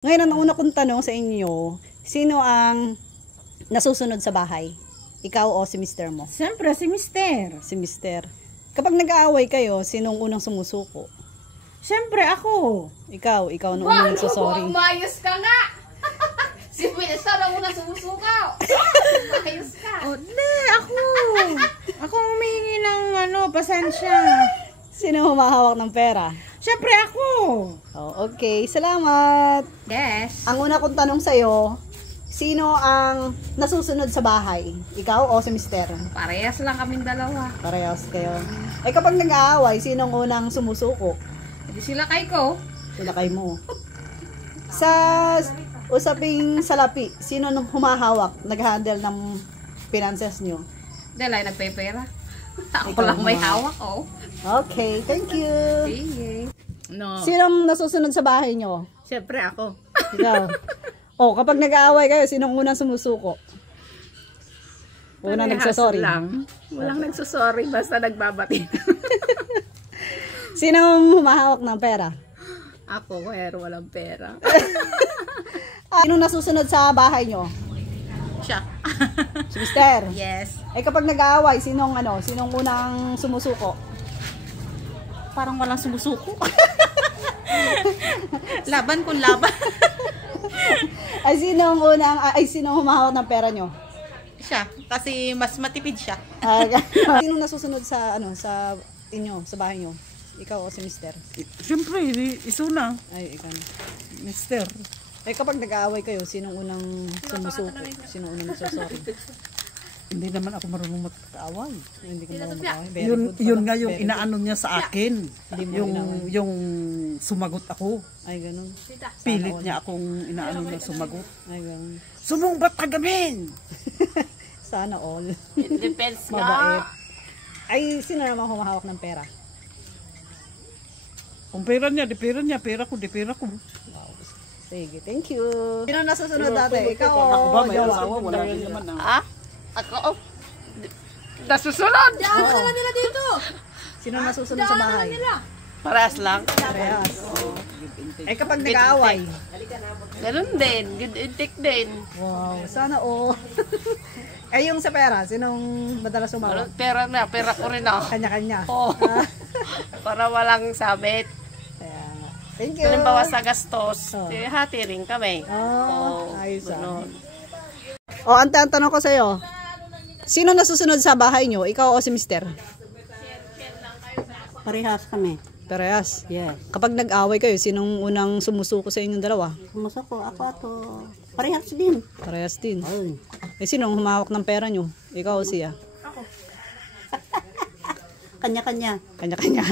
Ngayon, ang una kong tanong sa inyo, sino ang nasusunod sa bahay? Ikaw o si mister mo? Siyempre, si mister. Si mister. Kapag nag-aaway kayo, sinong unang sumusuko? Siyempre, ako. Ikaw ang unang nagsasorry. Umayos ka nga! Si mister ang unang sumusukaw. Umayos ka. O, ako. Ako humingi ng pasensya. Sino humahawak ng pera? Siyempre, ako. Oh, okay, salamat. Yes. Ang una kong tanong sa'yo, sino ang nasusunod sa bahay? Ikaw o si mister? Parehas lang kaming dalawa. Parehas kayo. Eh kapag nag-aaway, sinong unang sumusuko? Hindi sila kay ko. Sila kay mo. Sa usaping salapi, sino nung humahawak, nag-handle ng finances nyo? Dahil ay nagpepera. Ako Ikaw lang may naman. hawak, oh. Okay, thank you. Sige. No. Sinong nasusunod sa bahay nyo? Siyempre ako. Ikaw. O, kapag nag-aaway kayo, sinong unang sumusuko? Unang Parehas nagsasorry. lang. Walang nagsusorry, basta nagbabati. Sinong humahawak ng pera? Ako, pero walang pera. Sinong nasusunod sa bahay nyo? Siya. Si mister. Yes. Eh kapag nag-aaway, sinong unang sumusuko? Parang walang sumusuko. Laban kung laban. Sinong humahawak ng pera nyo? Siya, kasi mas matipid siya. Sinong nasusunod sa sa bahay nyo? Ikaw o si mister? Siyempre, isuna. Ay, ikaw na. Mister. Eh kapag nag-aaway kayo, sinong unang sumusuko? Sinong unang nagsasorry? Hindi naman ako marunong magkaaway. Hindi ko marunong mag-aaway. Very Yun, good pala. yun nga yung Very good. inaano niya sa akin. Hindi mo Yung, inaaway. yung sumagot ako. Ay, ganun. Pilit niya akong inaano niya sumagot. Ay, ganun. Sumungbat ka gamin! Sana all. It depends Mabait. Ay, sino naman humahawak ng pera? Kung pera niya, di pera niya. Pera ko, di pera ko. Wow. Sige, thank you. Sino nasusunod dati? Ikaw o Ako ba, may jowa? asawa? Wala rin naman. Ah? Ako, oh. Nasusunod! Oo. nila dito! Sino nasusunod sa bahay? Parehas lang. Parehas. Eh kapag nag-aaway. Ganun din. Good intake din. Wow, sana all. Eh yung sa pera, sinong madalas sumawak? Pera na, pera ko rin ako. Kanya-kanya. Oo. Ah, Para walang sabit. kaya nga. Thank you. Halimbawa sa gastos, Oh. hati rin kami. Oh, ayos ganun. O, ang tanong ko sa'yo. Sino nasusunod sa bahay nyo? Ikaw o si mister? Parehas kami. Parehas. Yes. Kapag nag-away kayo, sinong unang sumusuko sa inyong dalawa? Sumusok ko. Ako ato. Parehas din. Parehas din. Ay. Eh, sinong humawak ng pera nyo? Ikaw o siya? Kanya-kanya. Kanya-kanya.